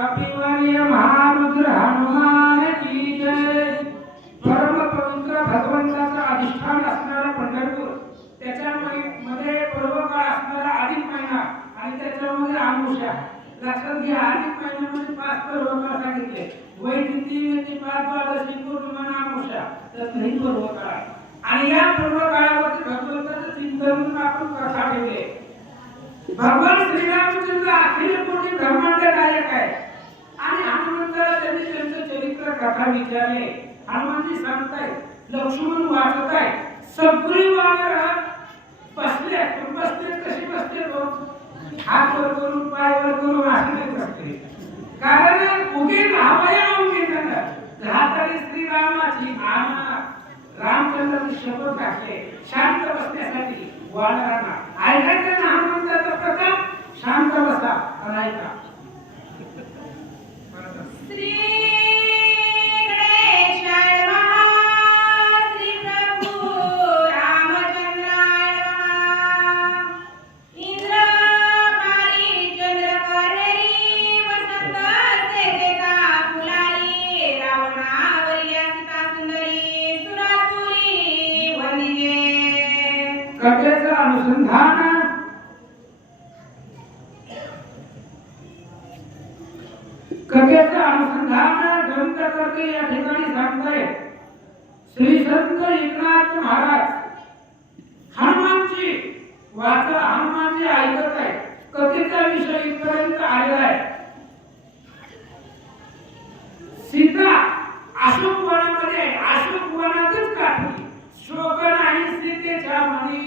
कपिवर्य महारुद्र हनुमान की जय. परम पवित्र भगवंताचा अधिष्ठान असणारा पंढरपूर, त्याच्यामध्ये पर्व काळ असणारा अधिक महिना आणि त्याच्यामध्ये आमुषा. लक्षात घ्या, अधिक महिन्यामध्ये 5 पर्व काळ सांगितले. वैदिकी येते 5 द्वादशी पौर्णिमा आमुषा, तर नाही पर्व काळ. आणि या पर्व काळावरती भगवंताचं चिंतन आपण कथा ठेवले. भगवान श्रीरामचंद्र अखिल कोटी ब्रह्मांड नायक आहे आणि हनुमंताला त्यांनी त्यांचं चरित्र कथा विचारले. हनुमानजी सांगताय, लक्ष्मण वाचत आहे, सगळी वानर बसले. कशी बसले? हात वर करून, पाय वर करून असे बसले. कारण उगे राहावया उगे राहतारी श्रीरामाची आना. रामचंद्रांनी शपथ टाकले शांत बसण्यासाठी वानरांना. ऐकायचं ना हनुमंताचा प्रताप? शांत बसा आणि ऐका. श्री गणेशाय नमः. श्री प्रभू रामचंद्राय नमः. इंद्र मारी चंद्र करेरी वसंत सेवेचा फुलारी. रावणावरिया सीता सुंदरी सुरासुरी वंदिजे. कथेचं अनुसंधान ग्रंथकर्ते या ठिकाणी सांगताय. श्री संत एकनाथ महाराज हनुमानजी ऐकत आहे. कथेचा विषय इथपर्यंत आलेला आहे. सीता अशोक वनामध्ये, अशोक वनातच काढली. शोक नाही सीतेच्या मनी,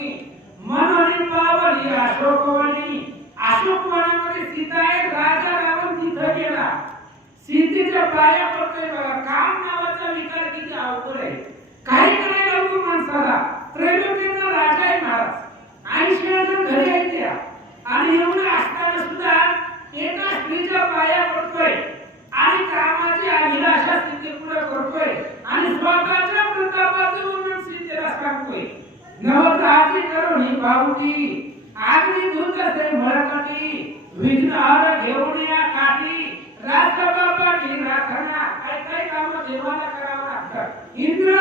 मनोनी पावली अशोक वनी. अशोक वनामध्ये सीता आहे. राजा रावण तिथं गेला. सीतेच्या पाया पडतोय बघा. काम नावाचा विकार किती अवघड आहे. काही करायला होतो माणसाला. त्रैलोक्याचा राजा आहे महाराज. 80 हजार घरी आहेत त्या. आणि एवढं असताना सुद्धा एका स्त्रीच्या पाया पडतोय आणि कामाची अभिलाषा सीतेपुढे करतोय आणि स्वतःच्या प्रतापाचं वर्णन सीतेला सांगतोय. नवग्रहाची करुणी पावती, आगनी दूत असे मळकटी. विघ्नहर घेऊन या काठी, राष्ट्रबाबा राखणा. काय काम देवाला करावं लागतं. इंद्र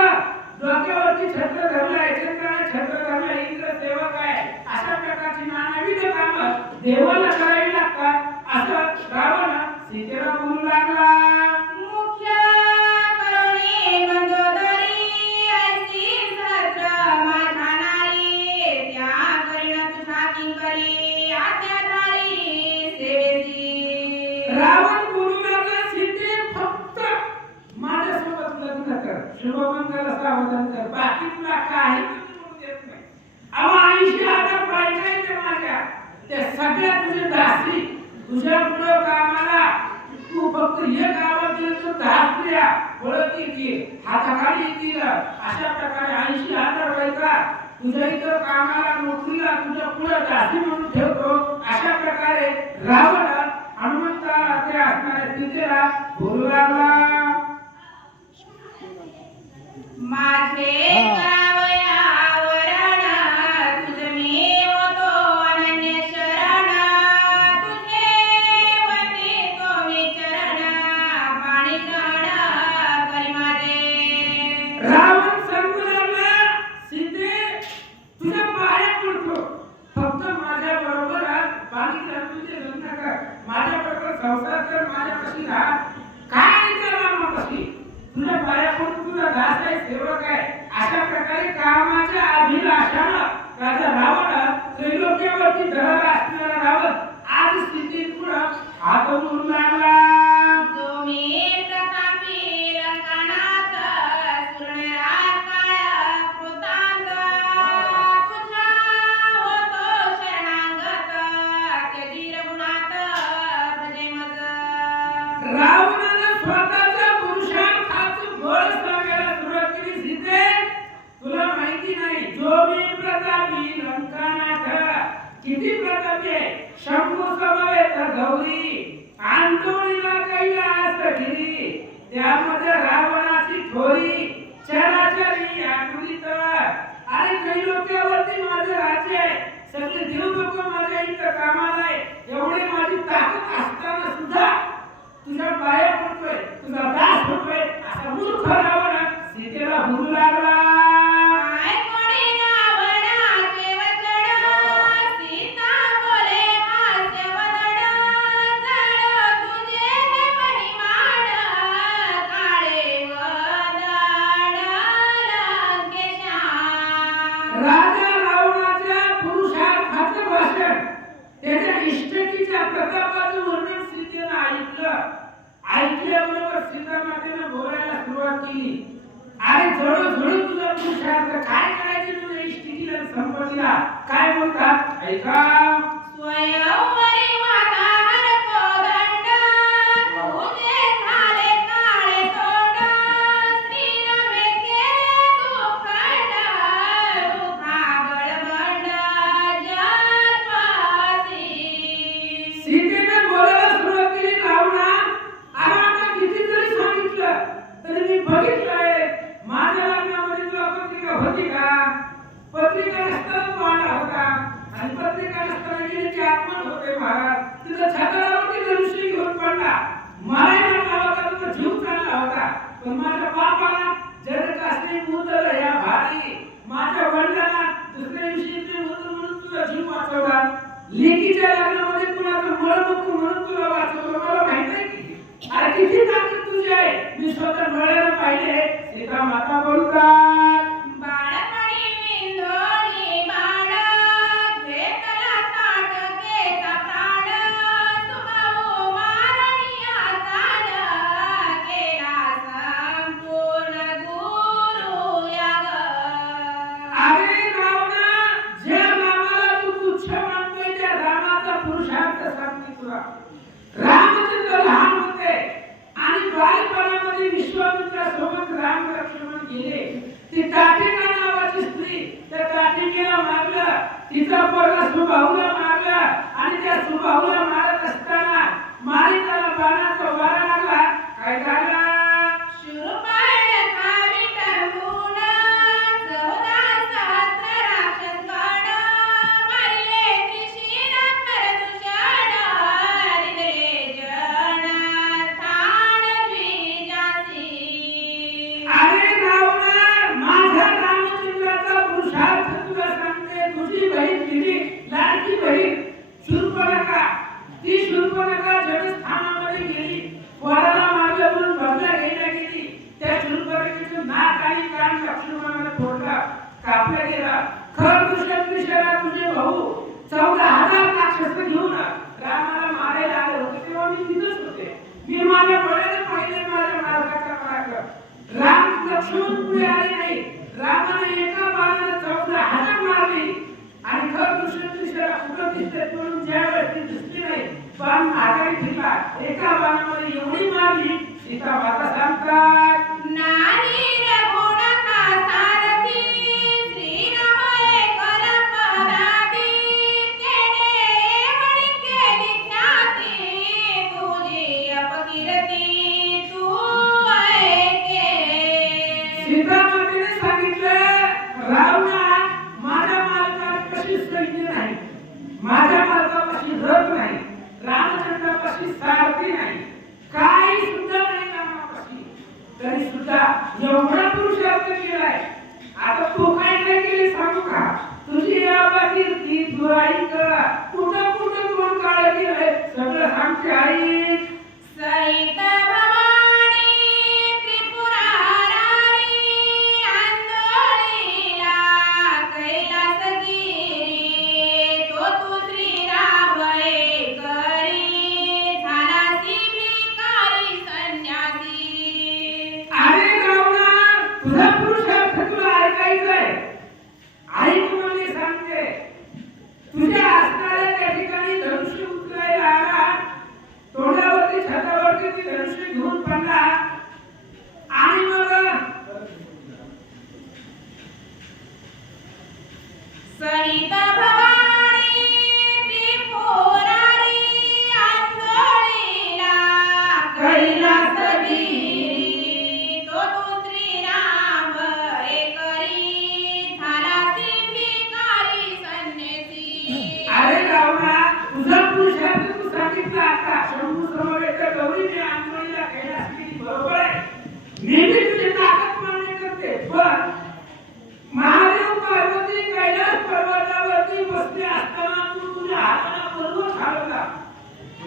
डोक्यावरती छत्र धरलाय, चंद्राने छत्र धरलाय. इंद्र सेवक आहे. अशा प्रकारची नानाविध कामं देवाला करावी लागतात. असं रावण सीतेला बोलू लागला. मुख्य करुणी मंदोदरी ऐसी सहस्र माझा नारी. त्या करीन तुझा किंकरी आज्ञाधारी सेवेची. रावण बोलू लागला, सीते फक्त माझ्यासोबत लग्न कर, शुभमंगल सावधान कर, बाकी तुला काही बोलू देत नाही. अहो 80,000 बायका आहेत माझ्या, त्या सगळ्या तुझ्या दासी. तुझ्या पुढे कामाला तू फक्त एक आवाज देतो, 10 स्त्रिया पळत येतील, हाताखाली येतील. अशा प्रकारे 80,000 बायका तुझ्या इथं कामाला, नोकरीला तुझ्या पुढे दासी म्हणून ठेवतो. अशा प्रकारे रावण हनुमंताला त्या असणाऱ्या सीतेला बोलू लागला. माझे करावया वरण, तुझ मी होतो अनन्य शरण. तुझे वंदे तो मी चरण, पाणी ग्रहण करी माझे. रावण सांगू लागला, सीते तुझ्या पाया पडतो, फक्त माझ्या बरोबर पाणी ग्रहण तुझे लग्न कर, माझ्या बरोबर संसार कर, माझ्यापाशी राहा. काय त्याला मापाशी तुझ्या पाया पडतो, तुझा दास आहे, सेवक आहे. अशा प्रकारे कामाच्या अभिलाषानं राजा रावण, त्रैलोक्यावरती धराला असणारा रावण, आज स्थितीत पुढे हात जोडू लागला. जो मी प्रतापी रंगनाथ, सुरनराज काळ कृतांत. तुझा होतो शरणागत, त्यजी रघुनाथ भजे मज. रावणाने स्वतःच्या पुरुषार्थाचं बळ सांगायला सुरुवात केली. सीते तुला माहिती नाही, जो मी प्रतापी लंकानाथ, किती प्रतापी आहे. शंभू समवेत गौरी, आंदोळीला कैलास गिरी. त्यामध्ये रावणाची थोरी, चराचरी आकृतीत. आणि त्रैलोक्यावरती माझे राज्य आहे. सगळे देव लोक माझ्या इथं कामाला आहे. एवढे माझी ताकद असताना सुद्धा ऐकल्याबरोबर सीता मातेने बोलायला सुरुवात केली. अरे जळू तुझा पुरुषार्थ काय करायचे तुझ्या इष्टिकीला संपत्तीला काय बोलतात ऐका. स्वयंवरी वाताहर कोदंड तुझे झाले काळे तोंड श्रीरामे केले दुखंड दुखा गळबंड जन्मसी. सीतेने बोलायला सुरुवात केली. रावणा अरे आता किती जरी सांगितलं तरी मी बघितलंय माझ्या लग्नामध्ये तुला पत्रिका होती का. पत्रिका नसताना तू आला होता आणि पत्रिका नसताना गेली की आत्मन होते महाराज. तुझ्या छातावरती धनुष्य घेऊन पडला. मला म्हणला होता तुझा जीव चालला होता पण माझ्या बापाला जडकासने मुदल या भारी माझ्या वडिलांना दुसऱ्या दिवशी ते मुदल म्हणून तुझा जीव वाचवला. लेकीच्या लग्नामध्ये कुणाचं मळ नको म्हणून तुला वाचवलं मला माहित आहे की. अरे किती ताकद तुझी आहे मी स्वतः डोळ्याने पाहिले. सीता माता बोलतात बाळपणी विंधोनी बाण घेतला ताटकेचा प्राण सुभाऊ मारणियाचा केला संपूर्ण गुरु याग. अरे रावणा ज्या रामाला तू तुच्छ मानतोय त्या रामाचा पुरुषार्थ सांगते तुला. रामचंद्र लहान होते आणि बालपणामध्ये विश्वामित्रासोबत राम लक्ष्मण गेले. ती ताटिका नावाची स्त्री त्या ताटिकेला मारलं. तिचा पोरगा सुबाहूला मारला आणि त्या सुबाहूला मारत असताना मारीचाला बाणाचा वारा लागला. काय झालं. शूरपण खावी टंगून 14 सहस्र राक्षसगण मारिले त्रिशिर खरदूषण रिदले जन स्थान द्विजासी. अरे रावणा माझा रामचंद्राचा पुरुषार्थ तुला सांगते. तुझी बहीण दिली लाडकी बहीण शूर्पणखा. ती शूर्पणखा जगस्थानामध्ये गेली. वराला मारलं म्हणून बदला घ्यायला गेली. त्या शूर्पणखेचं नाक आणि कान लक्ष्मणाने फोडला कापला गेला. खरदूषण तुझे भाऊ 14,000 राक्षस घेऊन रामाला मारायला आले होते तेव्हा मी तिथेच होते. मी माझ्या डोळ्याने पाहिले माझ्या मार्गाचा पराक्रम. राम लक्ष्मण पुढे आले नाही. रामाने एका बाणाने 14,000 मारली आणि खरदूषण कुठं दिसते म्हणून ज्यावेळेस ती दिसली नाही बाण माघारी फिरला. एका बाणामध्ये एवढी मारली सीता माता सांगतात नारी रघुण का सारथी श्रीराम एकल पदाती केले एवढी केली ख्याती तुझी अपकीर्ती तू ऐके. सीता मातेने सांगितलं रावणा माझ्या मालकापाशी सैन्य नाही. माझ्या मालकापाशी रथ नाही. रामचंद्रापाशी सारथी नाही. काही सुद्धा नाही रामापाशी. तरी सुद्धा एवढा पुरुषार्थ केलाय. आता तू काय नाही केली सांगू का. तुझी अपकीर्ती तू ऐक. कुठं कुठं कोण काळ केलंय सगळं सांगते ऐक. सहित भवानी त्रिपुरारी आंदोळीला कैलासगिरी तो तू श्रीराम करी झालासी भिकारी संन्यासी. अरे रावणा तुझा पुरुषार्थ तुला ऐकायचंय. ऐक म्हणजे सांगते. तुझ्या असणाऱ्या त्या ठिकाणी धनुष्य उचलायला आला. तोंडावरती छातावरती ती धनुष्य घेऊन पडला आणि मग सहित भवानी त्रिपुरारी आंदोळीला कैलासगिरी तो तू श्रीराम करी झालासी भिकारी संन्यासी. अरे रावणा तुझा पुरुषार्थ तू सांगितला. आता शंभू समवेत गौरीने आंदोळीला कैलास केली बरोबर आहे. नेहमी तुझी ताकद मान्य करते पण महादेव पार्वती कैलास पर्वतावरती बसले असताना तू तुझ्या हाताला पर्वत हलवला.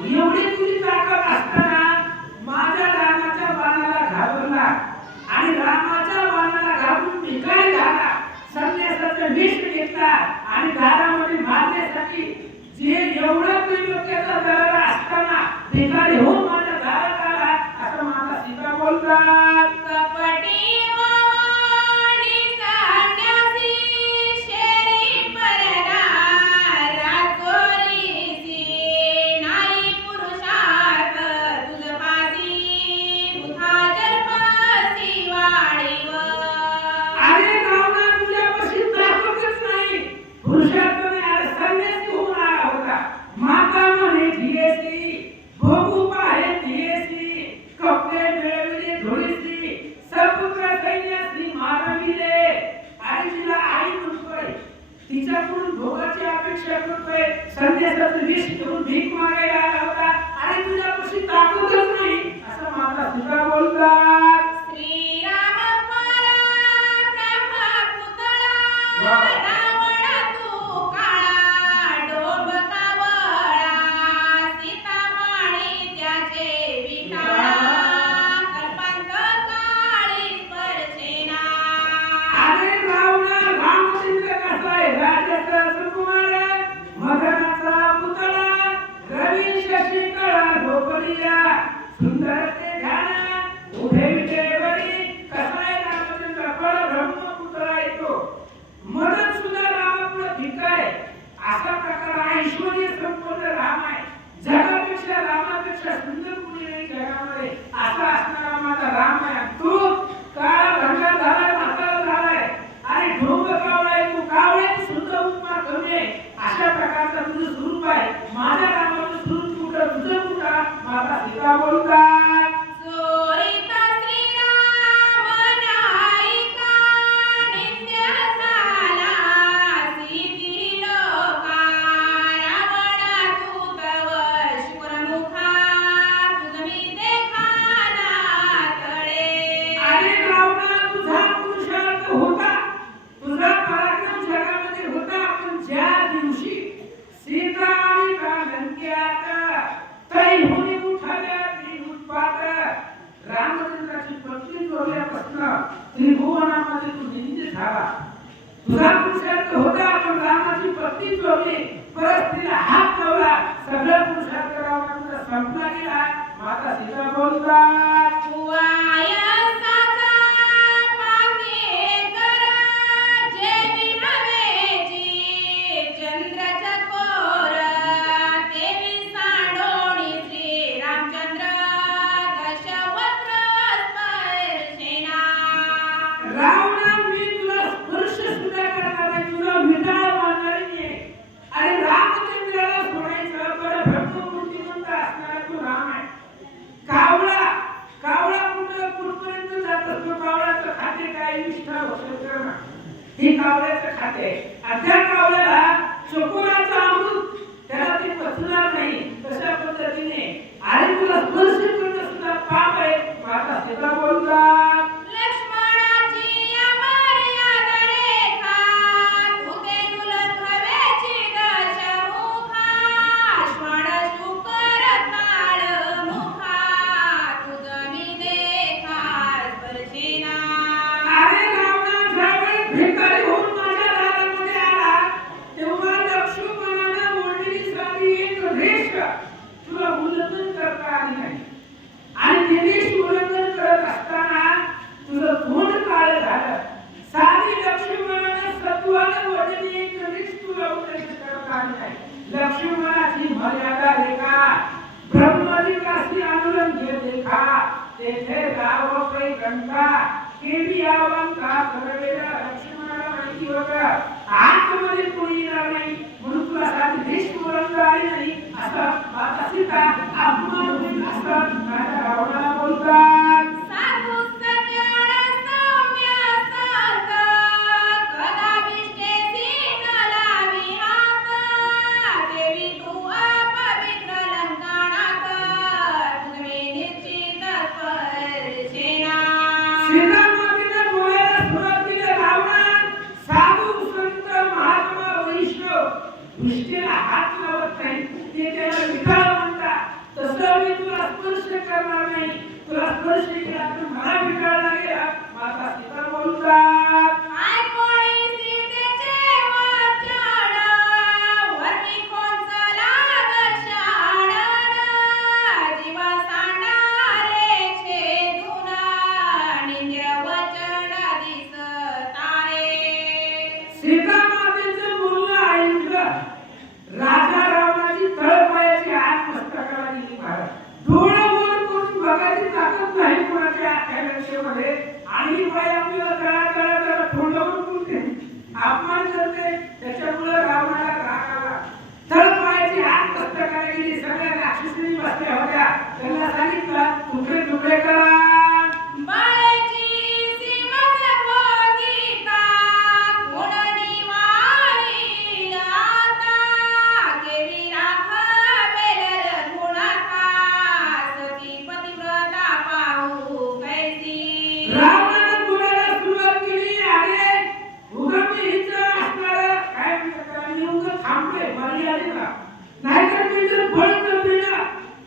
एवढी तुझी ताकद असताना माझ्या रामाच्या बाणाला बोलतात कपटी वाणी संन्यासी शेरी परदा राजोरीसी नाही पुरुषार्थ तुझपासी बुधा जन्मसी वाढीवर अरे रावणा तुझ्यापाशी ताकदच नाही पुरुषार्थाने अरे संन्यासी होऊन आला होता माता म्हणे धियेसी भोगू पाहे धियेसी कपडे मिळविले धुळीसी सपुत्र सैन्यासी मारविले आणि तिला आई म्हणतोय तिच्याकडून भोगाची अपेक्षा करतोय संन्यासाचं विष घेऊन भीक मागायला आला होता अरे तुझ्यापाशी ताकदच नाही असं माता सीता बोलतात श्रीराम परब्रह्म पुतळा वा. रावण तू काळा डोंब कावळा सीतामणी त्याचे विटाळा कल्पांत काळी स्पर्शेना अरे रावणा रामचंद्र कसा आहे राजाचा सुकुमार मदनाचा पुतळा रवी शशी कळा ढोपलिया सुंदर ते ध्यान उभे विटेवरी कसा आहे रामचंद्र परब्रह्म पुतळा येतो मदन सुद्धा रामापुढे भिकाय असा प्रकार ऐश्वर्य संपन्न राम आहे जगापेक्षा रामापेक्षा सुंदर कोणी नाही जगामध्ये असा असणारा माझा राम आहे तू काळा भंगा झालाय म्हातारा झालाय आणि ढोंग कावळा आहे तू कावळ्याची सुद्धा उपमा करणे अशा प्रकारचा तुझं स्वरूप आहे माझ्या रामाचं स्वरूप कुठं तुझं कुठं माता सीता बोलतात चोरीता श्रीराम नायिका निंद्य झाला सीती लोका रावणा तू तव शूरमुखा तुझ मी देखाना तळे अरे रावणा तुझा पुरुषार्थ होता तुझा पराक्रम जगामध्ये होता पण ज्या दिवशी सीता आणि लंकेत तैहुनी उठाल्या उत्पात रामचंद्राची पत्नी जोडल्यापासून त्रिभुवनामध्ये तू निंदित झाला तुझा पुरुषार्थ होता पण रामाची पत्नी जोडली परत तिला हात लावला सगळं पुरुषार्थ रामाचा संपला गेला माता सीता बोलतात वायसाचा पांगेकर जेवी नवेची चंद्रचकोर देवी सांडोणी श्री रामचंद्र दशवक्र स्पर्शेना रावणा मी तुला स्पर्श सुद्धा करणार नाही तुला मिटाळ मारणार नाही अरे रामचंद्राला सोडायचं बरं ब्रह्ममूर्तिमंत असणारा तू राम आहे कावळा कावळा कुठपर्यंत जात असतो कावळ्याचं खाते काय निष्ठा होतं ना हे कावळ्याचं खाते आणि त्या कावळ्याला चकोराचं अमृत त्याला ते पचणार नाही तशा पद्धतीने अरे तुला स्पर्श करणं सुद्धा पाप आहे माता सीता बोलतात लक्ष्मणाची अमर्यादा रेखा तुते उल्लंघवेची दशमुखा लक्ष्मण शुकर काळ मुखा तुझ मी देखा स्पर्शेना अरे रावणा ज्यावेळी भिकारी होऊन माझ्या दारामध्ये आला तेव्हा लक्ष्मणानं ओढलेली साडी एक रेष तुला उल्लंघन करता आली नाही आणि ती रेष उल्लंघन करत असताना तुझं तोंड काळं झालं साधी लक्ष्मणानं सत्वानं ओढलेली एक रेष तुला उल्लंघन करता आली नाही लक्ष्मणाची मर्यादा रेखा ब्रह्मलिकाशी अनुलंघ्य देखा तेथे राव काही गंगा केली आवंका करवेला लक्ष्मणाला माहिती होतं आतमध्ये कोणी येणार नाही म्हणून तुला साधी रेष उल्लंघन आली नाही असं माता सीता अपमान होईल असं माझ्या रावणाला बोलतात साधु सज्जन सौम्य संत कदा विष्णेसी न लावी हात देवी तू अपवित्र लंकाणात तुझे निश्चित स्पर्शेना सीता मातेने बोलायला सुरुवात केली रावणा साधू संत महात्मा वैष्णव दृष्टीला हात लावत नाही ते त्याला विटाळ म्हणतात तसं मी तुला स्पर्श करणार नाही तुला स्पर्श केला तर मला विटाळ लागेल माता सीता बोलतात आय कोणी सीतेचे वचन वरती खोंचला दर्शन जीवा सांडारे छेदून सीतेमध्ये आणि ही बाई आपल्याला कळा तोंडावर बोलते अपमान करते त्याच्यामुळे रावणाला राग आला तळपायाची आग पुस्तकाला गेली सगळ्या राक्षसींनी बसल्या होत्या त्यांना सांगितलं तुकडे तुकडे करा बाळेची सीमत भोगिता गुणनी वारी लाता केवी राखावेल गुणाका सती पतिव्रता पाहू कैसी रावणाने बोलायला सुरुवात केली अरे उगा मी हिचं असणार काय म्हणतात मी उगा थांबले मर्यादे ना नाहीतर मी जर फळचं पिळलं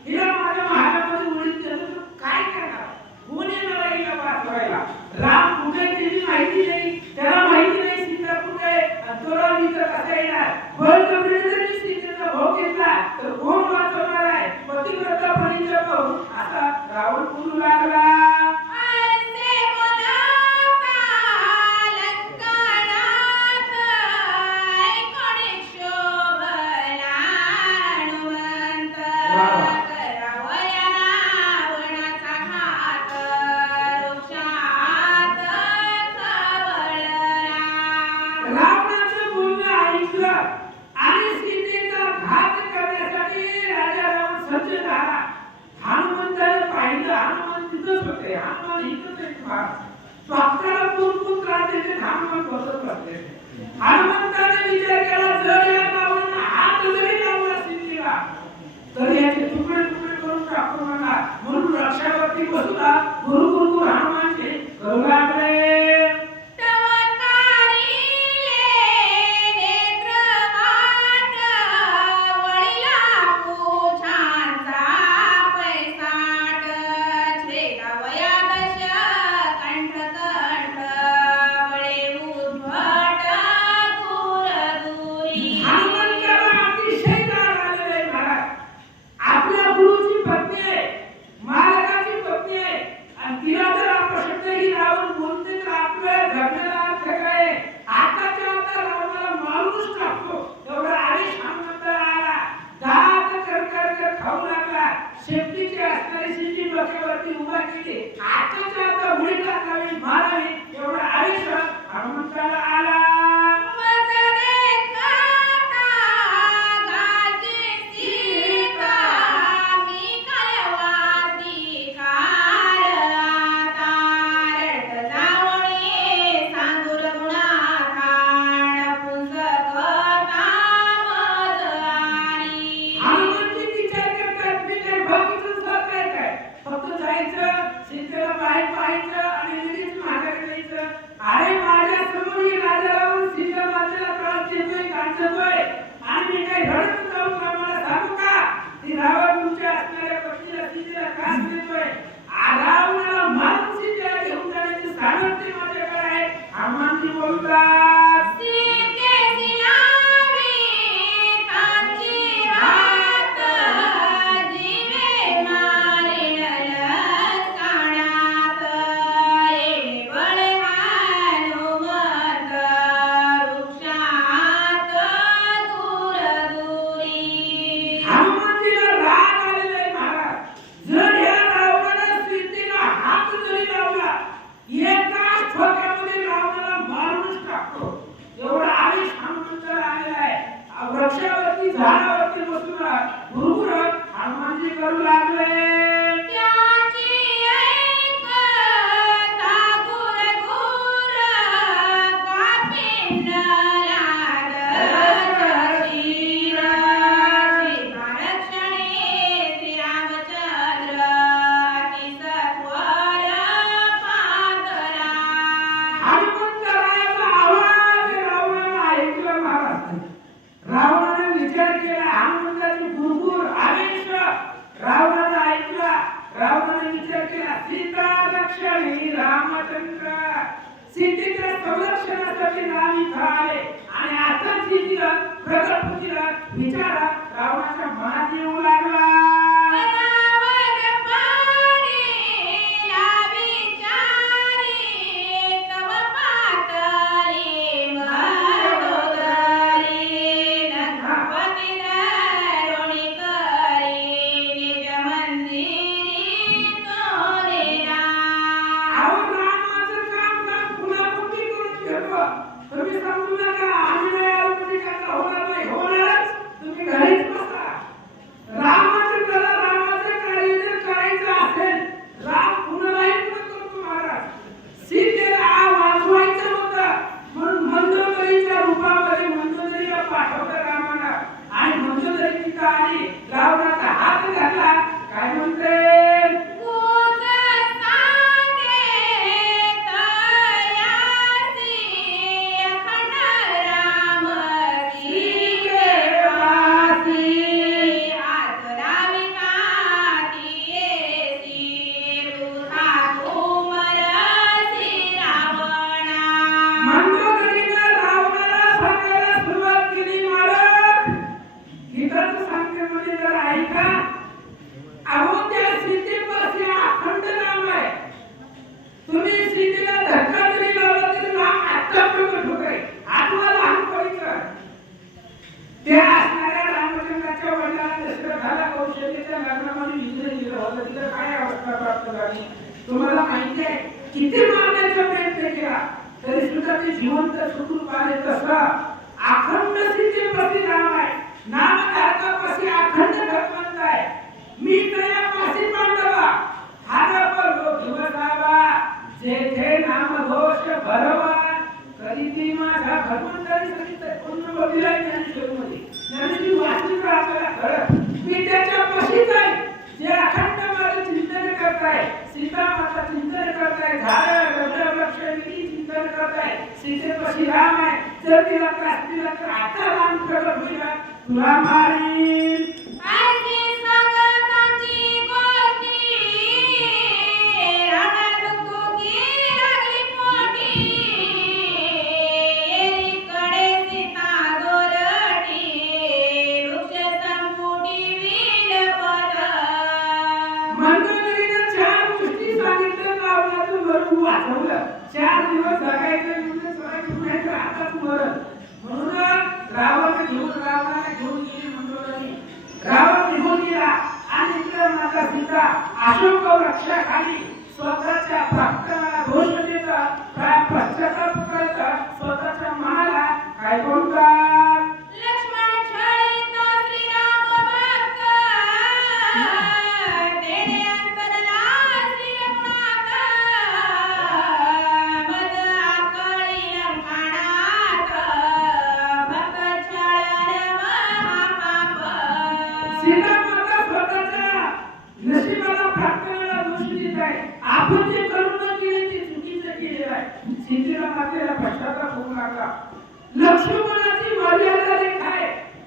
हिला माझ्या महारामध्ये उडीत देतो तर काय करणार कोणी मला हिला वाचवायला राम कुठे त्याची माहिती नाही त्याला माहिती नाही सीता कुठे आणि तो राम इथं कसा येणार फळचं पिळलं जर मी सीतेचा भोग घेतला तर कोण वाचवणार आहे पतिव्रता पणीचा भाऊ असा रावण बोलू लागला ऐसे बोलता लंकानाथ ऐकोणी शोभला हनुमंत करावया रावणाचा घात वृक्षात खवळला रावणाचं बोलणं ऐकलं आणि सीतेचा घात करण्यासाठी राजा रावण सज्ज झाला हनुमंताने पाहिलं हनुमान तिथंच होते हनुमान इथंच एक स्वतःला कोण त्रास देते हनुमान बसत बसले हनुमंताने विचार केला जर या रावणाने हात जरी लावला सीतेला तर याचे तुकडे तुकडे करून टाकू नका म्हणून रक्षावरती बसला गुरु गुरु हनुमानचे करू लागले हनुमंताला अतिशय राग आलेला आहे महाराज आपल्या गुरुची पत्नी आहे मालकाची पत्नी आहे आणि तिला जर अपशब्द ही रावण बोलते तर आपल्या झगड्याला अर्थ काय आताच्या आता रावणाला मारूनच टाकतो एवढा आदेश हनुमंताला आला दात कर खाऊ लागला शेपटीची असणारी शिंजी डोक्यावरती उभा केली आताच्या आता उडी टाकावी मारावी एवढा आदेश हनुमंताला आला हनुमानजी विचार करतात मी काय भक्तीचं साथ काय फक्त जायचं सीतेला पाहायचं आणि लगेच माघारी यायचं अरे माझ्या समोर ही राजा रावण सीता मातेला त्रास देतोय कांचतोय आणि मी काय रडत जाऊ का मला सांगू का ती रावण तुमच्या असणाऱ्या पत्नीला सीतेला त्रास देतोय रावणाला मारून सीतेला घेऊन जाण्याचे सामर्थ्य माझ्याकडे आहे हनुमानजी बोलतात हनुमानजीला राग आलेला आहे महाराज जर या रावणाने सीतेला हात जरी लावला एकाच ठोक्यामध्ये रावणाला मारूनच टाकतो एवढा आदेश हनुमंताला आलेला आहे वृक्षावरती झाडावरती बसून गुरुगुर हनुमानजी करू लागले हनुमंतरायाचा आवाज रावणाला ऐकला महाराज रावणाने विचार केला हनुमंताची गुरगुर आदेश रावणाला ऐकला रावणाने विचार केला सीता रक्षणी रामचंद्र सीतेच्या संरक्षणासाठी राम इथं आले आणि आता सीतेला प्रकट होतीला विचार रावणाच्या मनात येऊ लागला सुटका झाली. तुम्हाला माहिती आहे किती मारण्याचा प्रयत्न केला तरी सुद्धा ते जिवंत सुखरूप आले. तसा अखंड सिद्धीपती नाम आहे. नाम धारकापाशी अखंड धर्मंत आहे. मी तयापाशी पांडवा हारपलो दिवसावा जेथे नाम घोष भरवा करीती माझा भगवंतानी सांगितलं. पूर्ण बोललेला आहे ज्ञानेश्वरीमध्ये. ज्ञानेश्वरी वाचली तर आपल्याला कळत मी त्याच्यापाशीच आहे जे अखंड माझं चिंतन करताय. सीता माता चिंतन करताय. झाड गंध वृक्ष विधी चिंतन करताय. सीतेपाशी राम आहे. जर तिला त्रास दिला तर आता राम प्रगट होईल. तुला मारील आजी संगतांची गोष्टी रणदुतुकी लागली पोटी एकीकडे सीता गोरटी वृक्ष संपुटी विलपत. मंडळीने चार गोष्टी सांगितल्या. रावणाचं मरण वाचवलं. 4 दिवस जगायचं म्हणजे चढायचं नाही तर आताच मरण. म्हणून रावणाला घेऊन गेली मंडळी. रावण निघून गेला आणि इकडे माता सीता अशोक वृक्षाखाली स्वतःच्या भक्ताला दोष देत पश्चाताप करत स्वतःच्या मनाला काय बोलतात. लक्ष्मण छळीत श्रीराम भक्त तेणे अंतरला श्रीरमणात मद आकळी लंकाणात भक्त छळन महापाप. सीता माता स्वतःच्या नशिबाला भक्ताला दोष देत आहे. आपण जे करून केले ते चुकीचं केलेलं आहे. सीतेला मातेला पश्चाताप होऊ लागला. लक्ष्मणाची मर्यादा रेखाय.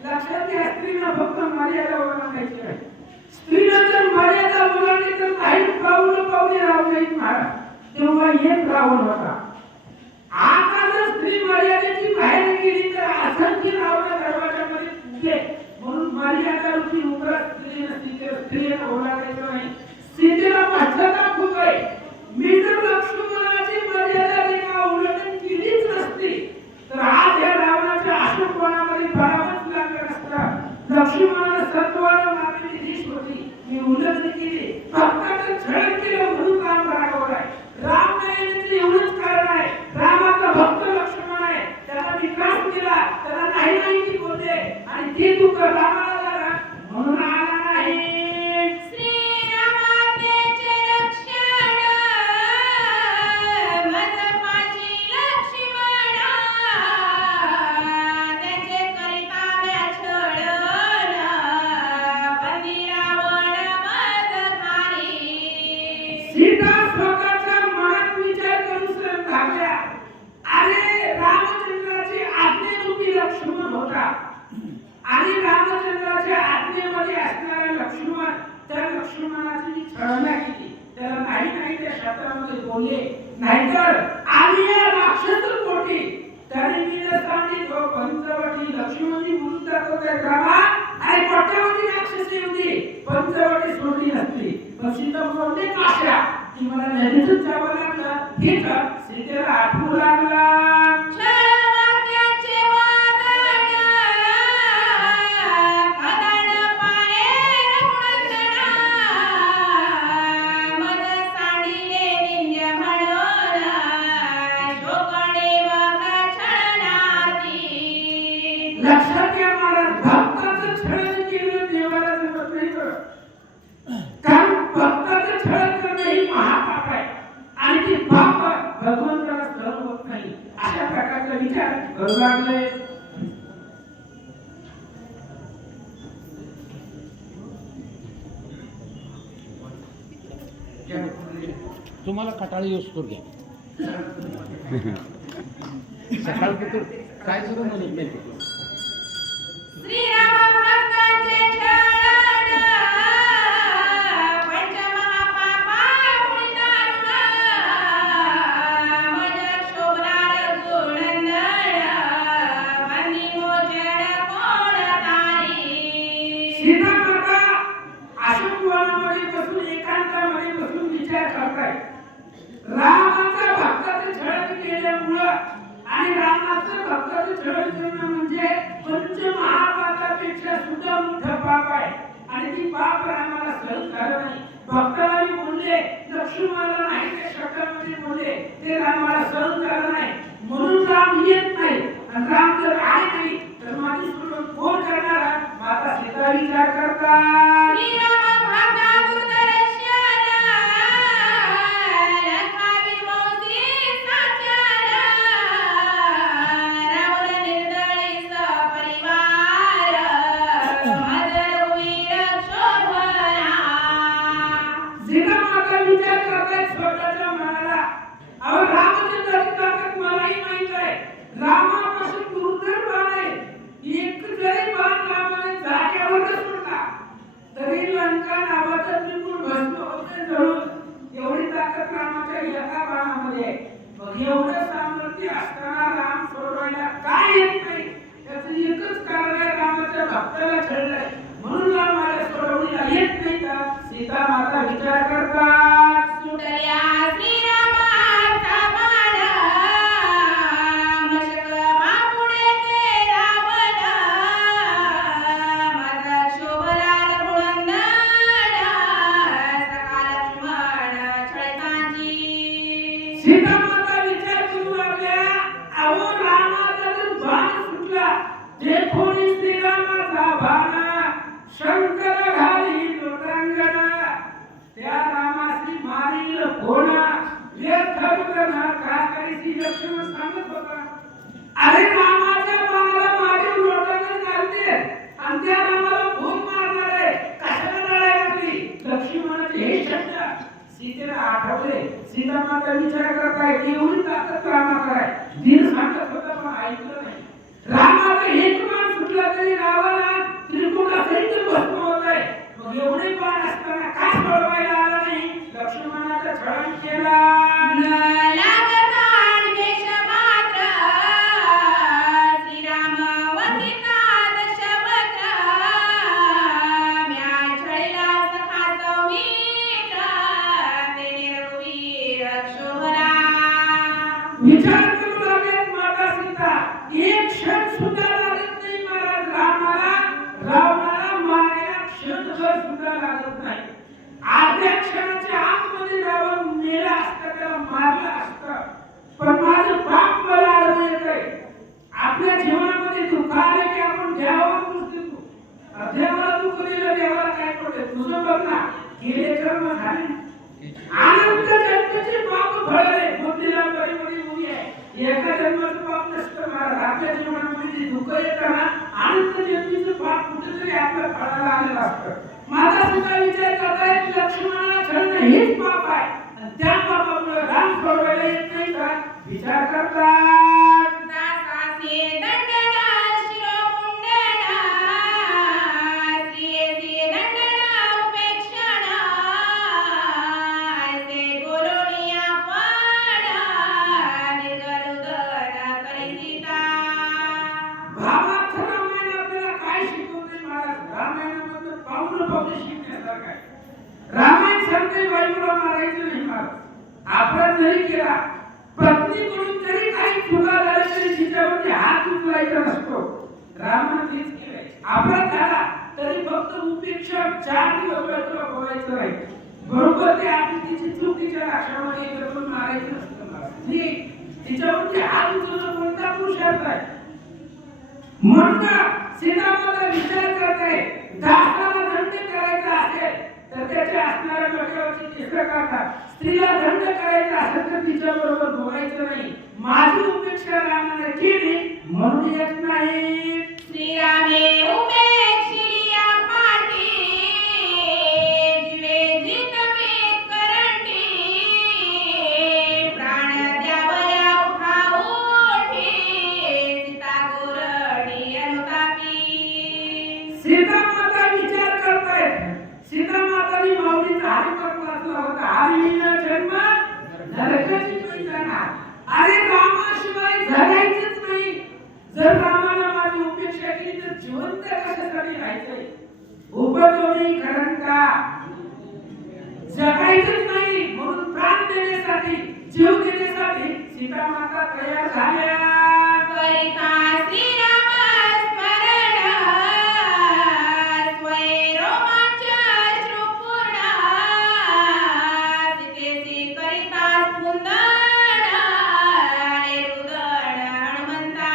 लक्षात घ्या स्त्रीला फक्त मर्यादा ओलांडायची आहे. स्त्रीला जर मर्यादा ओलांडली तर काही पावले राहू नये महाराज. तेव्हा एक रावण होता. आता जर स्त्री मर्यादेची बाहेर गेली तर असंख्य रावण दरवाजामध्ये उभे. म्हणून मर्यादा रूपी उमरत स्त्रीला ओलांडायचं नाही. सीतेला पश्चाताप होत आहे. मी जर लक्ष्मणाची मर्यादा रेखा उल्लंघन केलीच नसती तर आज या रावणाच्या अशोकवनामध्ये पराभूत लागलं नसतं. लक्ष्मणाला सत्वानं मारलेली दिश होती. मी उल्लंघन केली. भक्ताचं छळन केलं म्हणून राम रागावला आहे. राम नाही याचं एवढंच कारण आहे. रामाचा भक्त लक्ष्मण आहे. त्याला मी त्रास दिला. त्याला नाही की बोलले आणि ते तू रामाला झाला म्हणून आला नाही. श्रीरामातेचे रक्षण मदपाशी लक्ष्मण त्याचे करिता म्या छळन बंदी रावण मदधारी. सीता स्वतःच्या मनात विचार करून धावल्या. अरे रामचंद्राची आज्ञेरूपी लक्ष्मण होता आणि रामचंद्राच्या आज्ञेमध्ये असणारा लक्ष्मण त्या लक्ष्मणाची मी छळना केली. त्याला नाही त्या शब्दामध्ये बोलले. नाहीतर आली या राक्षस पोटी तरी मी सांगितलं पंचवटी लक्ष्मणजी बोलून दाखवताय रामा. अरे कोट्यावधी राक्षस होती पंचवटी सोडली नसती. पण सीता बोलले काशा की मला नदीतच जावं लागलं. हे तर सीतेला आठवू लागला. छळवाक्याचे वादळ कदळ पाये गुणगणा मद सांडिले विंध्य म्हणून शोकणे बघ छळणार्थी. लक्षात घ्या महाराज भक्ताचं छळन केलं देवाला जमत नाही. कारण भक्ताचं छळन करणं ही महापाप आहे आणि ती पाप भगवंताला सहन होत नाही. अशा प्रकारचा विचार करू लागले. तुम्हाला कटाळी येऊस्तोर घ्या. सकाळ काय सुद्धा म्हणत नाही. श्रीराम भक्तांचे छळण पंचमहापापाहुनी दारुण मज शोभणार गुणनंदन बंदी मोचन कोण तारी. सीता माता अशोकवनामध्ये बसून एकांतामध्ये बसून विचार करताय. रामाच्या भक्ताचे छळन केल्यामुळं आणि रामाचं भक्ताचे छळन करणं म्हणजे पंचमहापापापेक्षा सुद्धा मोठं पाप आहे आणि ती पाप रामाला सहन झालं नाही. भक्ताला मी बोलले तर लक्ष्मणाला नाही ते शब्दामध्ये बोलले ते रामाला सहन झालं नाही म्हणून राम येत नाही आणि राम जर आले नाही तर माझी सोडून कोण करणार माता सीता विचार करतात श्रीराम भागा दूरदर्शन लंका विध्वंसी साचार रावण निर्दयी सपरिवार मदर वीर शोभना सीता माता विचार करतात स्वतःच्या मनाला अहो रामचंद्राची ताकद मलाही माहित आहे रामापासून दुर्धर बाण आहे एक जरी बाण रामाने जागेवर सोडला तरी लंका नावाचा त्रिपुर भस्म होते जळून एवढी ताकद रामाच्या एका बाणामध्ये आहे मग एवढं सामर्थ्य असताना राम सोडवायला काय येत नाही याचं एकच कारण आहे रामाच्या भक्ताला छळलंय म्हणून राम माझ्या सोडवणीला येत नाही का सीता माता विचार करतात सुटल्या श्रीरामाचा बाण मशक बापुडे ते रावण माझा शोभला रघुनंदन सखा लक्ष्मण छळतांची सीता माता विचार करू लागल्या अहो रामाचा जर बाण सुटला ते कोणी श्रीरामाचा बाण शंकर घाली लोटांगण त्या रामाशी मारील कोणा व्यर्थ करणार काकारीची लक्ष्मण सांगत होता अरे रामाच्या बाणाला मारील लोटांगण घालते आणि त्या रामाला भूत मारणार आहे कशाला लढाई लागली लक्ष्मणाचे हे शब्द सीतेला आठवले सीता माता विचार करताय की एवढी ताकद रामाकडे आहे धीर सांगत होता पण ऐकलं नाही रामाचा एक बाण सुटला तरी रावणा त्रिपुरासहित भस्म होत आहे मग एवढे बाण असताना काय सोडवायला आला नाही लक्ष्मणाचा छळण केला न लागता अन्वेष मात्र श्रीराम वंदिता दशवक्र म्या छळला सखा सौमित्र तेने रघुवीर शोभला विचार करू लागेल माता सीता एक क्षण सुद्धा लागत नाही महाराज रावणाला मारायला क्षणभर सुद्धा लागत नाही अर्ध्या क्षणाच्या आतमध्ये रावण मेला असता त्याला मारलं असतं पण माझं पाप मला आढळून येतंय आपल्या जीवनामध्ये दुःख आलं की आपण देवावर दोष देतो देवाला दुःख दिलं देवाला काय पडते तुझं बघ ना गेले कर्म झाले अनंत जन्माचे पाप फळले बुद्धीला परिमरी मुली आहे एका जन्माचं पाप नसतं महाराज आपल्या जीवनामध्ये जे दुःख येतं ना अनंत जन्मीचं पाप कुठेतरी आपल्या फळाला आलेलं असतं माझा सुद्धा विचार करतायत लक्ष्मणाला छळणं हेच पाप आहे आणि त्या पापामुळे राम सोडवायला येत नाही का विचार करतात दासासे दंडन शिरोमुंडन श्रीयसी दंडन उपेक्षण ऐसे बोलून आपण निर्गरुदन करिता भावार्थ रामायण आपल्याला काय शिकवते महाराज रामायणामधलं पाऊल शिकण्यासारखं आहे रामायण सांगते बायकोला मारायचं नाही महाराज अपराध जरी केला पत्नीकडून जरी काही चुका झाल्या तरी तिच्यावरती हात उचलायचा नसतो रामाने तेच केलंय अपराध झाला तरी फक्त उपेक्षा 4 दिवस बायकोला बोलायचं नाही बरोबर ते आपण तिची चूक तिच्या लक्षामध्ये येतं पण मारायचं नसतं महाराज तिच्यावरती हात उचलणं कोणता पुरुषार्थ आहे म्हणून सीता माता विचार करते दासाला दंड करायचा असेल तर त्याच्या असणाऱ्या डोक्यावरची केस काढा स्त्रीला दंड करायचा असेल तर तिच्या बरोबर बोलायचं नाही माझी उपेक्षा रामाने केली म्हणून येत नाही श्रीरामे उपेक्षिलिया पाटी जीवे जितमे करंटी प्राण द्यावया उठावोठी सीता गोरडी अनुतापी सीता माता विचार करतायत सीता मातानी माऊलीचा हरिपाठ वाचला होता हरिविना जन्म नरकाची पैजाना अरे रामाशिवाय जगायचंच नाही जर रामाला माझी उपेक्षा केली तर जिवंत कशासाठी राहायचंय उपद्रवी कारण का जगायचंच नाही म्हणून प्राण देण्यासाठी जीव देण्यासाठी सीता माता तयार झाल्या करिता श्रीराम स्मरण स्वय रोमांच श्रुपूर्ण सीतेसी कुंदन रुदन हनुमंता.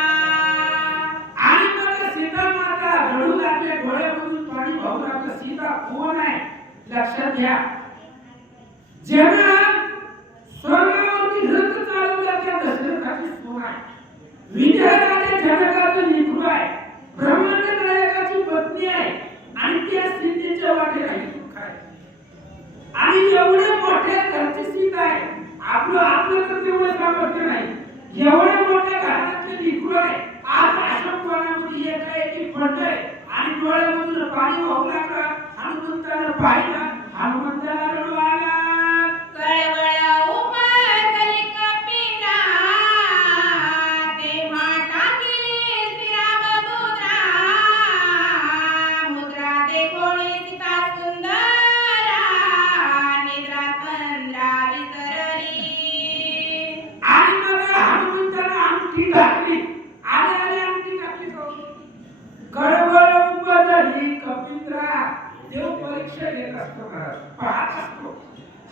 आणि मग सीता माता रडू लागले, डोळ्यामधून पाणी वाहू लागलं. सीता कोण आहे लक्षात घ्या. ज्यांना स्वर्गावरती रथ चालवला त्या दशरथाची सून आहे. विजयाचे जनकाचं लेकरू आहे. ब्रह्मांड नायकाची पत्नी आहे. आणि त्या सीतेच्या वाटेला ही दुःख आहे. आणि एवढे मोठे घरची सीता आहे. आपलं तर तेवढं सामर्थ्य नाही. एवढ्या मोठ्या घरातले लेकरू आहे. आज अशोकवनामध्ये एकाएकी पडलंय आणि डोळ्यामधून पाणी वाहू लागलं. हनुमंतानं पाहिलं. हनुमंताला रडू आला. कळवळ उपजली कपिला, तेव्हा टाकिली श्रीराम मुद्रा. मुद्रा देखोनी सीता सुंदरा, निद्रात तंद्रा विसरली. आणि मग हनुमंतानं अंगठी टाकली. आले अंगठी टाकली. कळवळ उपजली कपिला. देव परीक्षा घेत असतो, पाहत असतो.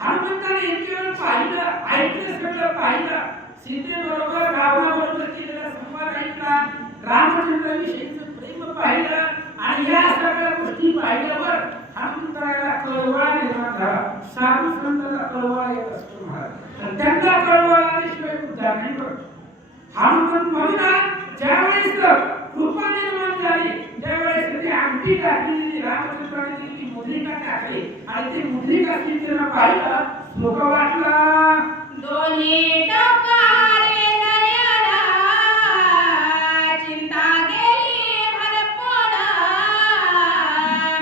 हनुमंताने एक वेळ पाहिलं, ऐकलं, सगळं पाहिलं. सीतेबरोबर रावणाबरोबर केलेला संवाद ऐकला. रामचंद्राविषयीचं प्रेम पाहिलं. आणि या सगळ्या गोष्टी पाहिल्यावर हनुमंताला कळवळा निर्माण झाला. साधू संतांना कळवळा येत असतो महाराज. त्यांना कळवळा आल्याशिवाय उद्धार नाही बरं. हनुमंत म्हणून ज्यावेळेस कृपा निर्माण झाली, त्यावेळेस ती अंगठी टाकलेली रामचंद्राने ती मुद्रिका टाकली. आणि ती मुद्रिका सीतेला पाहिलं. श्लोक वाटला. दोन्ही टोकारे नयना, चिंता गेली हरपण.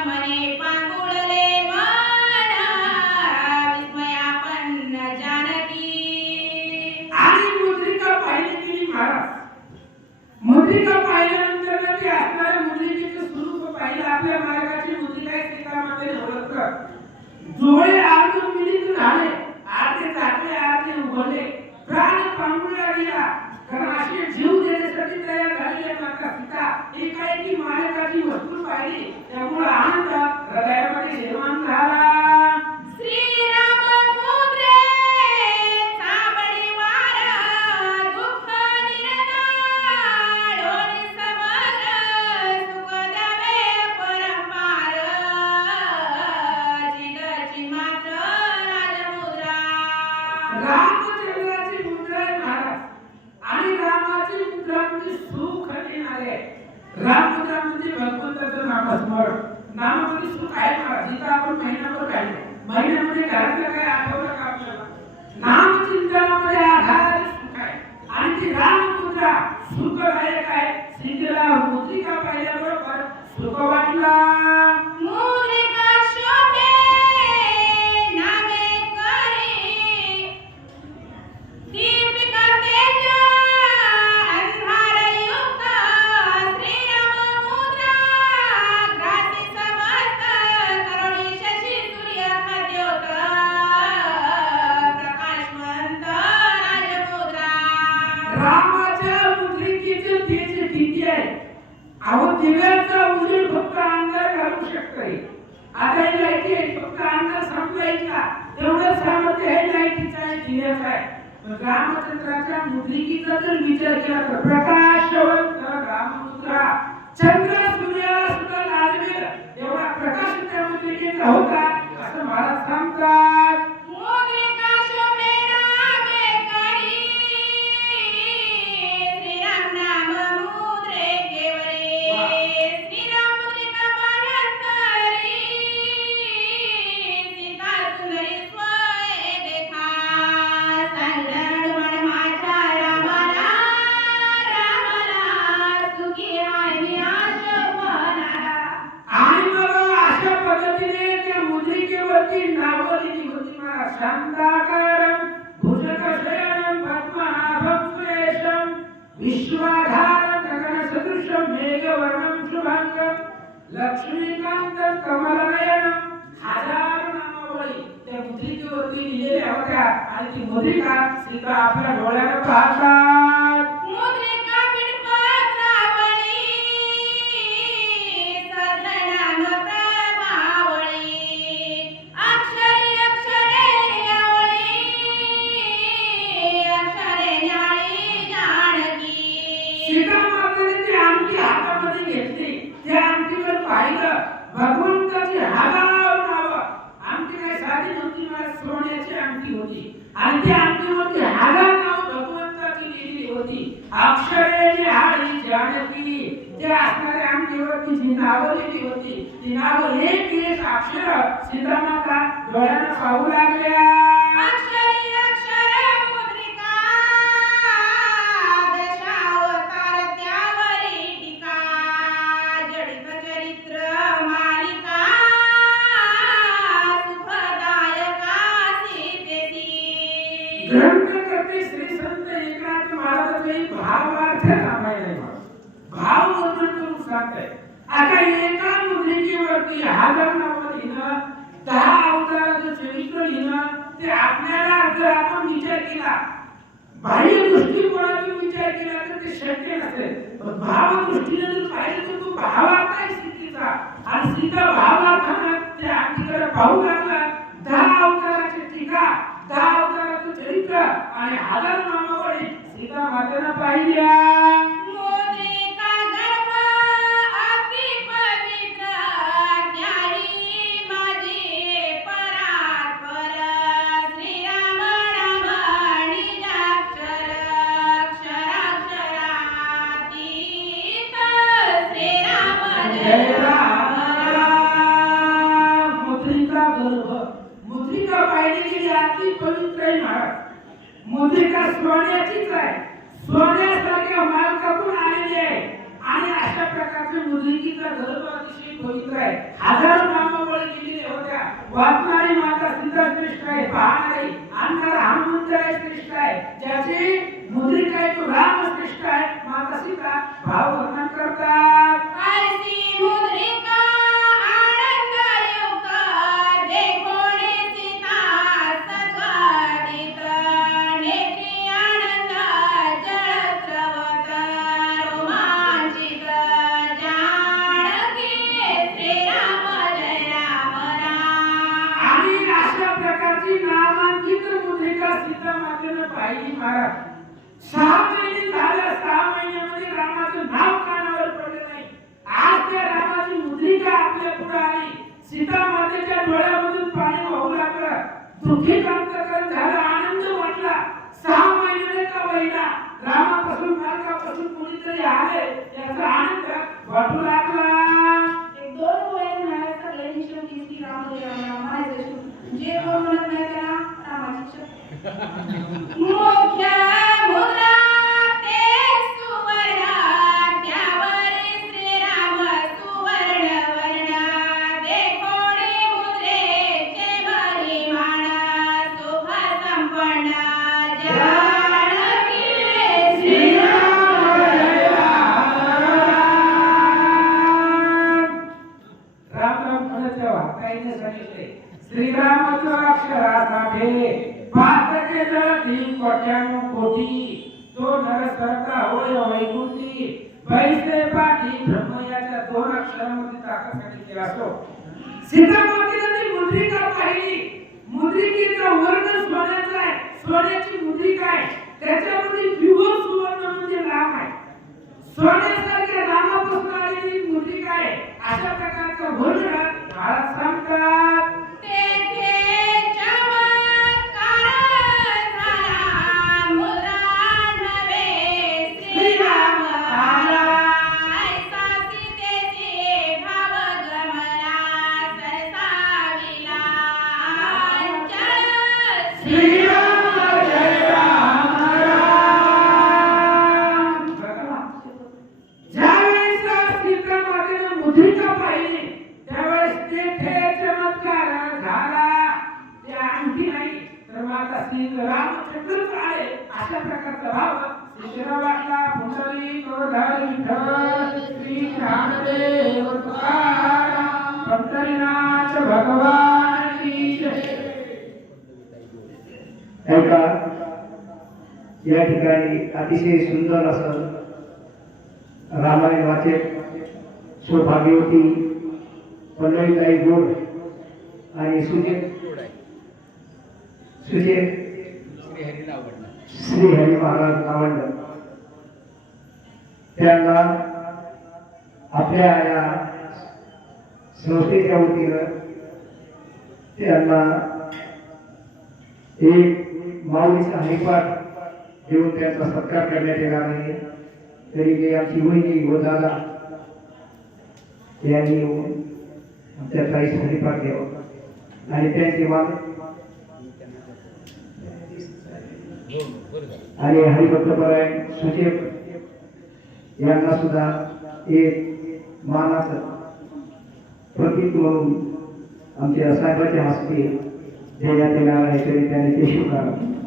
मने पांगुळले मन, विस्मयापन्न जानकी. आणि मुद्रिका पाहिली गेली महाराज. मुद्रिका पाहिल्यानंतर ते असणाऱ्या मुद्रिकेचं स्वरूप पाहिलं. आपल्या मार्गाची मुद्रिका आहे. सीता मातेने ओळखलं. डोळे आतून मिलित झाले. आते झाकले, आते उघडले. प्राण पांगुळला गेला. कारण अशी जीव देण्यासाठी तयार झालेली माता सीता एकाएकी मार्गाची वस्तू पाहिली. त्यामुळे आनंद हृदयामध्ये निर्माण झाला. श्रीराम मुद्रे साबळी वार, दुःख निरनाळ डोळे समर. सुख द्यावे परंपार, जिगरची मात्र राजमुद्रा. रामचंद्राची मुद्रा आहे महाराज. आणि रामाची मुद्रा म्हणजे सुख देणारी आहे. राम मुद्रा म्हणजे भगवंताचं नामस्मरण. नामामध्ये सुख आहे महाराज. इथं आपण महिनाभर काढले. महिन्यामध्ये घरातलं काय आठवलं का आपल्याला? नामचिंतनामध्ये आधार सुख आहे. आणि ती राम मुद्रा सुखदायक आहे. सीतेला मुद्रिका पाहिल्याबरोबर सुख वाटला. मुद्रिका शोभे नामे करी, दीपिका तेज अंधारयुक्त. श्रीराम मुद्रा ग्रासी समस्त, करुणी शशी सूर्य खद्योत. प्रकाशवंत राजमुद्रा. रामाच्या मुद्रिकेचे तेज किती आहे? अहो दिव्याचा उजेड फक्त अंधार घालू शकते. आता ही लाईटी आहे, फक्त अंधार संपलाय का? तेवढं सामर्थ्य हे लाईटीचं आहे, दिव्याचं आहे. पण रामचंद्राच्या मुद्रिकेचा जर विचार केला तर प्रकाशवंत राममुद्रा. चंद्र सूर्याला सुद्धा लाजवेल एवढा प्रकाश त्या मुद्रिकेचा होता असं महाराज सांगतात. मुद्रिका शोभे नामे करी, श्रीराम नाम मुद्रे केवरे. श्रीराम मुद्रिका पायांतरी, सीता सुंदरी स्वय देखा. सांगण म्हण माझ्या रामाला, रामाला सुखी हाय मी आशोभनाला. आणि मग अशा पद्धतीने त्या मुद्रिकेवरती नावं लिहिली होती महाराज. शांताकारं भुजगशयनं पद्मनाभं सुरेशं, विश्वाधारं गगनसदृशं मेघवर्णं शुभांगं, लक्ष्मीकांतं कमलनयनं. हजार नामावळी त्या मुद्रिकेवरती लिहिलेल्या होत्या. आणि ती मुद्रिका सीता आपल्या डोळ्याने पाहतात. मुद्रिका बिडपत्रावळी, सद्रनाम प्रभावळी. अक्षरी अक्षरे आवळी, होती आणि त्या अंकीवरती हजार नाव भगवंताची लिहिलेली होती. अक्षरे लिहाडी जानती त्या असणाऱ्या अंकीवरती जी नावं लिहिली होती ती नावं एक एक अक्षर सीतामाता डोळ्यानं पाहू लागल्या. अक्षरी अक्षर मुद्रिका दशावतार त्यावरी टीका जडित चरित्र मालिका सुखदायका सीतेची. ग्रंथकर्ते श्री संत एकनाथ महाराजांनी भावार्थ रामायण भाव वर्णन करून सांगताय. आता एका मुद्रिकेवरती हजार नावं लिहिणं 10 अवताराचं चरित्र लिहिणं ते आपल्याला जर आपण विचार केला बाह्य दृष्टिकोनातून विचार केला तर ते शक्य नसेल. पण भाव दृष्टीने जर पाहिलं तर तो भावार्थ आहे सीतेचा आणि सीता भावार्थानं त्या अंकीकडे पाहू लागला. 10 अवताराची टीका 10 अवताराचं चरित्र आणि हजार नामावळी सीता मातेनं पाहिल्या. मुद्रिका गर्भ अति पवित्र न्यायी माझी परात्पर श्रीराम नाम निजाक्षर अक्षराक्षरातीत श्रीराम जय जय राम राम. राम. मुद्रिका गर्भ मुद्रिका पाहिली गेली अति पवित्र आहे महाराज. मुद्रिका सोन्याचीच आहे. सोन्यासारख्या मालकातून आलेली आहे आणि अशा प्रकारचे मुद्रिकेचा गर्भ अतिशय पवित्र आहे. हजारो नामावळी लिहिलेल्या होत्या. वाचणारी माता सीता श्रेष्ठ आहे. पाहणारी आणणारा हनुमंतराय श्रेष्ठ आहे. ज्याची मुद्रिका आहे तो राम श्रेष्ठ आहे. माता सीता भाव वर्णन करतात. ऐसी मुद्रिका आनंदयुक्त देखोनी सीता सद्गदित नेत्री आनंद जळस्रवत रोमांचित जानकी श्रीराम जय राम राम. आणि अशा प्रकारची नामांकित मुद्रिका सीता मातेनं पाहिली महाराज. 6 महिने झाले 6 महिन्यामध्ये रामाचं नाव कानावर पडलं नाही. आज त्या रामाची मुद्रिका आपल्या पुढे आली. सीता मातेच्या डोळ्यामधून पाणी वाहू लागलं. दुःखित अंतकरण झालं. आनंद वाटला. 6 महिन्याने का होईना रामापासून मार्गापासून कोणीतरी आले याचा आनंद वाटू लागला. एक दोन ओळी म्हणायला सगळ्यांनी शेवटी श्रीराम जय राम राम म्हणायचं शेवटी. जे कोण म्हणत नाही त्याला रामाची शक्ती. मुख्य मुद्रा ते सुवर्ण त्यावरी श्रीराम सुवर्ण वर्ण देखोनी मुद्रेचे महिमान सुख संपन्न जानकी श्रीराम जय राम राम म्हणत जेव्हा काहीने सांगितले श्रीरामाचं अक्षरासाठी पातके जळती कोट्यानु कोटी तो नरसरता होय वैकुंठी पैसे पाठी ब्रह्मयाच्या 2 अक्षरामध्ये ताकद सांगितली असो. सीता मातेने ती मुद्रिका पाहिली. मुद्रिकेचा वर्ण सोन्याचा आहे. सोन्याची मुद्रिका आहे. त्याच्यामध्ये प्युअर सुवर्ण म्हणजे राम आहे. सोन्यासारख्या रामापासून आलेली मुद्रिका आहे. अशा प्रकारचं वर्णन महाराज सांगतात. तेथे चमत्कार झाला मुद्रा नव्हे श्रीराम आला. ऐसा सीतेचे भाव गमला सरसाविला अंचल श्रीराम जय राम राम. ज्यावेळेस सीता मातेने मुद्रिका पाहिली त्यावेळेस तेथे चमत्कार झाला. ते आणखी नाही तर माता रामचंद्रच आले अशा प्रकारचा भाव सीतेला वाटला. पुंडलिक वरधर विठ्ठल श्री ज्ञानदेव तुकाराम पंढरीनाथ भगवान की जय. ऐका या ठिकाणी अतिशय सुंदर असं रामायण वाचक सौभाग्यवती पंढरीताई गोड आणि सुजित श्री हरी महाराज नावंड त्यांना आपल्या या संस्थेच्या वतीनं त्यांना एक माऊलीचा हरिपाठ देऊन त्यांचा सत्कार करण्यात येणार आहे. तरी मी आमची वहिनी व दादा यांनी येऊन त्याचा हरिपाठ द्यावा आणि त्यांचे मान आणि हरिभक्तपरायण सुचेत यांना सुद्धा एक मानाचं प्रतीक म्हणून आमच्या साहेबाच्या हस्ते देण्यात येणार आहे. तरी त्यांनी ते स्वीकारावे.